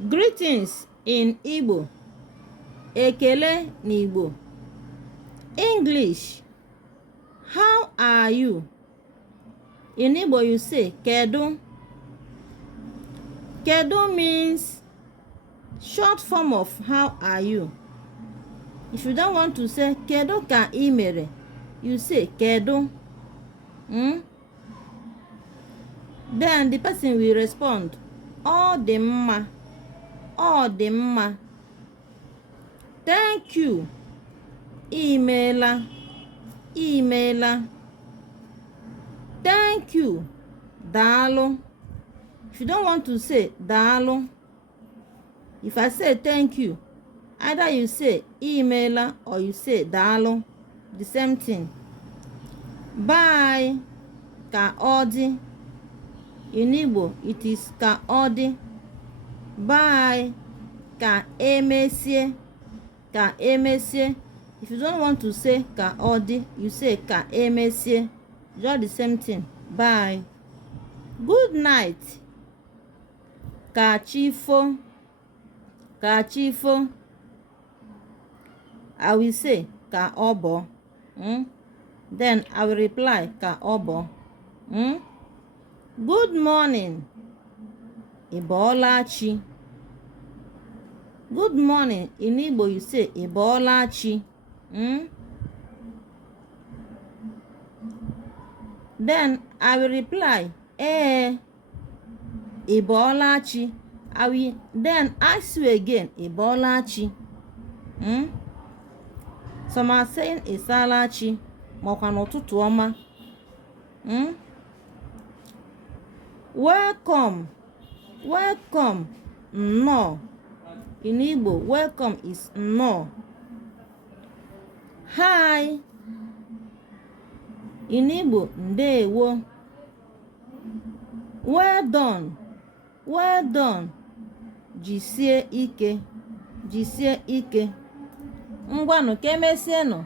Greetings in Igbo. Ekele n'Igbo. English. How are you? In Igbo you say kedu. Kedu means short form of how are you. If you don't want to say kedu ka ị mere, you say kedu. Then the person will respond, ọ dị mma. Ọ dị mma. Thank you. Imeela. Imeela. Thank you. Daalụ. If you don't want to say daalụ, if I say thank you, either you say imeela or you say daalụ, the same thing. Bye. Ka ọ dị. In Igbo, it is ka ọ dị. Bye. Ka emesie. Ka emesie. If you don't want to say ka ọ dị, you say ka emesie. Just the same thing. Bye. Good night. Ka chi fo. Ka chi fo. I will say ka ọ bọ. Then I will reply ka ọ bọ. Good morning. Ị bọọla chi. Good morning. In Igbo you say ị bọọla chi. Then I will reply ị bọọla chi. I will then ask you again ị bọọla chi. Some are saying ị saala chi makwa n'ụtụtụ ọma. Welcome. Welcome. Nnọọ. In Igbo, welcome is nnọọ. Hi. In Igbo, ndewo. Well done. Well done. Jisie ike. Jisie ike. Ngwanụ ka emesienụ.